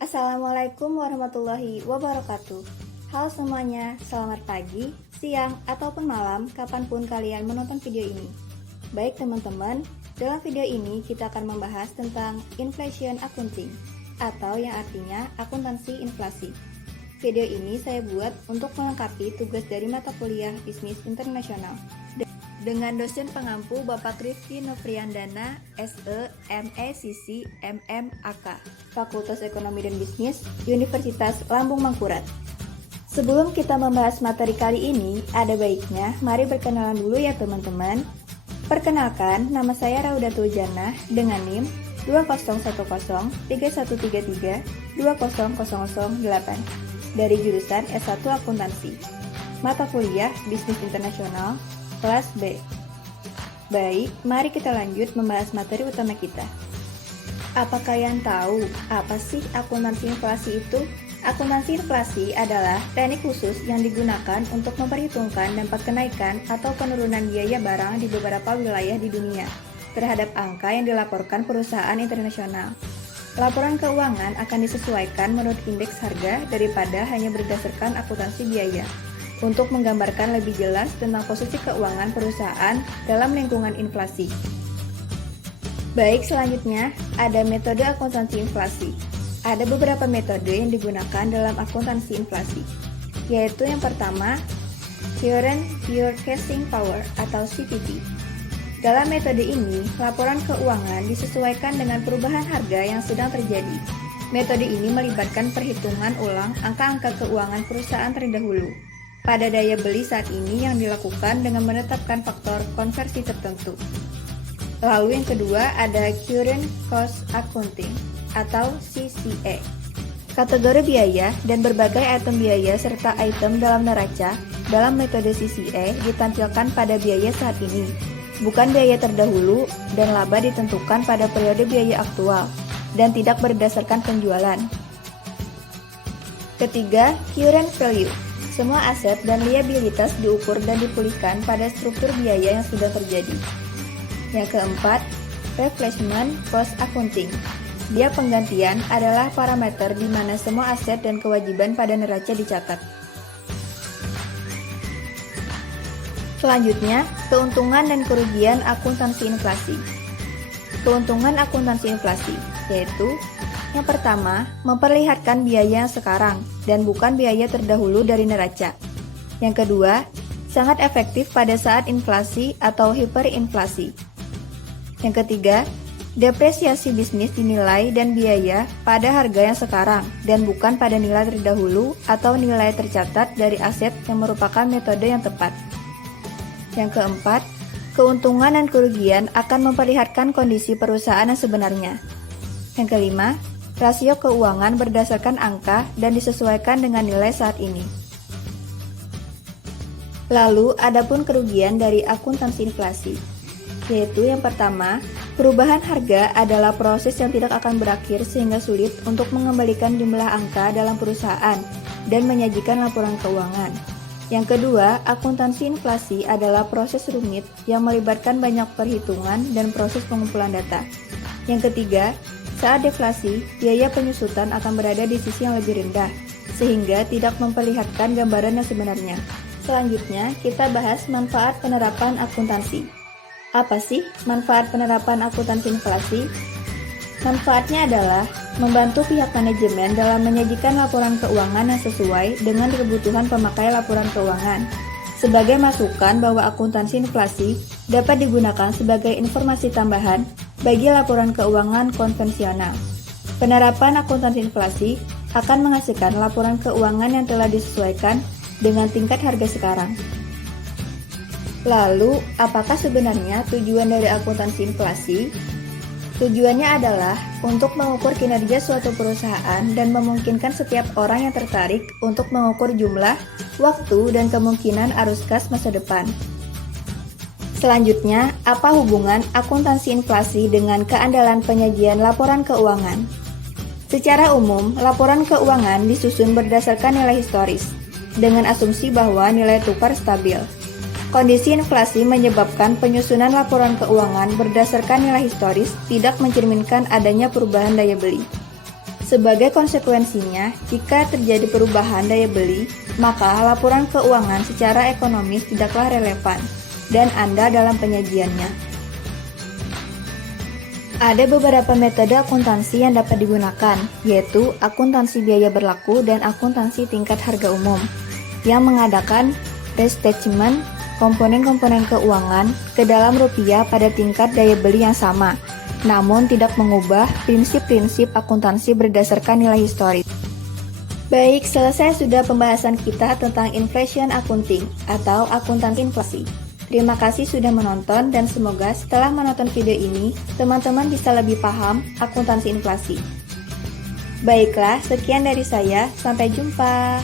Assalamualaikum warahmatullahi wabarakatuh. Halo semuanya, selamat pagi, siang, ataupun malam kapanpun kalian menonton video ini. Baik teman-teman, dalam video ini kita akan membahas tentang inflation accounting atau yang artinya akuntansi inflasi. Video ini saya buat untuk melengkapi tugas dari mata kuliah Bisnis Internasional dengan dosen pengampu Bapak Rifki Novriandana, SE, ME, Sisi, MM, AK, Fakultas Ekonomi dan Bisnis, Universitas Lambung Mangkurat. Sebelum kita membahas materi kali ini, ada baiknya mari berkenalan dulu ya teman-teman. Perkenalkan, nama saya Raudatul Jannah dengan NIM 20103133 20008 dari jurusan S1 Akuntansi. Mata kuliah Bisnis Internasional kelas B. Baik, mari kita lanjut membahas materi utama kita. Apa kalian tahu apa sih akuntansi inflasi itu? Akuntansi inflasi adalah teknik khusus yang digunakan untuk memperhitungkan dampak kenaikan atau penurunan biaya barang di beberapa wilayah di dunia terhadap angka yang dilaporkan perusahaan internasional. Laporan keuangan akan disesuaikan menurut indeks harga daripada hanya berdasarkan akuntansi biaya, untuk menggambarkan lebih jelas tentang posisi keuangan perusahaan dalam lingkungan inflasi. Baik, selanjutnya ada metode akuntansi inflasi. Ada beberapa metode yang digunakan dalam akuntansi inflasi, yaitu yang pertama, Current Purchasing Power atau CPP. Dalam metode ini, laporan keuangan disesuaikan dengan perubahan harga yang sedang terjadi. Metode ini melibatkan perhitungan ulang angka-angka keuangan perusahaan terdahulu pada daya beli saat ini yang dilakukan dengan menetapkan faktor konversi tertentu. Lalu yang kedua ada Current Cost Accounting atau CCA. Kategori biaya dan berbagai item biaya serta item dalam neraca dalam metode CCA ditampilkan pada biaya saat ini, bukan biaya terdahulu, dan laba ditentukan pada periode biaya aktual dan tidak berdasarkan penjualan. Ketiga, Current Value. Semua aset dan liabilitas diukur dan dipulihkan pada struktur biaya yang sudah terjadi. Yang keempat, Replacement Cost Accounting. Dia penggantian adalah parameter di mana semua aset dan kewajiban pada neraca dicatat. Selanjutnya, keuntungan dan kerugian akuntansi inflasi. Keuntungan akuntansi inflasi, yaitu yang pertama, memperlihatkan biaya yang sekarang dan bukan biaya terdahulu dari neraca. Yang kedua, sangat efektif pada saat inflasi atau hiperinflasi. Yang ketiga, depresiasi bisnis dinilai dan biaya pada harga yang sekarang dan bukan pada nilai terdahulu atau nilai tercatat dari aset yang merupakan metode yang tepat. Yang keempat, keuntungan dan kerugian akan memperlihatkan kondisi perusahaan yang sebenarnya. Yang kelima, rasio keuangan berdasarkan angka dan disesuaikan dengan nilai saat ini. Lalu, adapun kerugian dari akuntansi inflasi, yaitu yang pertama, perubahan harga adalah proses yang tidak akan berakhir sehingga sulit untuk mengembalikan jumlah angka dalam perusahaan dan menyajikan laporan keuangan. Yang kedua, akuntansi inflasi adalah proses rumit yang melibatkan banyak perhitungan dan proses pengumpulan data. Yang ketiga, saat deflasi, biaya penyusutan akan berada di sisi yang lebih rendah, sehingga tidak memperlihatkan gambaran yang sebenarnya. Selanjutnya, kita bahas manfaat penerapan akuntansi. Apa sih manfaat penerapan akuntansi inflasi? Manfaatnya adalah membantu pihak manajemen dalam menyajikan laporan keuangan yang sesuai dengan kebutuhan pemakai laporan keuangan. Sebagai masukan bahwa akuntansi inflasi dapat digunakan sebagai informasi tambahan bagi laporan keuangan konvensional. Penerapan akuntansi inflasi akan menghasilkan laporan keuangan yang telah disesuaikan dengan tingkat harga sekarang. Lalu, apakah sebenarnya tujuan dari akuntansi inflasi? Tujuannya adalah untuk mengukur kinerja suatu perusahaan dan memungkinkan setiap orang yang tertarik untuk mengukur jumlah, waktu, dan kemungkinan arus kas masa depan. Selanjutnya, apa hubungan akuntansi inflasi dengan keandalan penyajian laporan keuangan? Secara umum, laporan keuangan disusun berdasarkan nilai historis, dengan asumsi bahwa nilai tukar stabil. Kondisi inflasi menyebabkan penyusunan laporan keuangan berdasarkan nilai historis tidak mencerminkan adanya perubahan daya beli. Sebagai konsekuensinya, jika terjadi perubahan daya beli, maka laporan keuangan secara ekonomis tidaklah relevan dan Anda dalam penyajiannya. Ada beberapa metode akuntansi yang dapat digunakan, yaitu akuntansi biaya berlaku dan akuntansi tingkat harga umum, yang mengadakan restatement komponen-komponen keuangan ke dalam rupiah pada tingkat daya beli yang sama, namun tidak mengubah prinsip-prinsip akuntansi berdasarkan nilai historis. Baik, selesai sudah pembahasan kita tentang inflation accounting atau akuntansi inflasi. Terima kasih sudah menonton dan semoga setelah menonton video ini, teman-teman bisa lebih paham akuntansi inflasi. Baiklah, sekian dari saya. Sampai jumpa.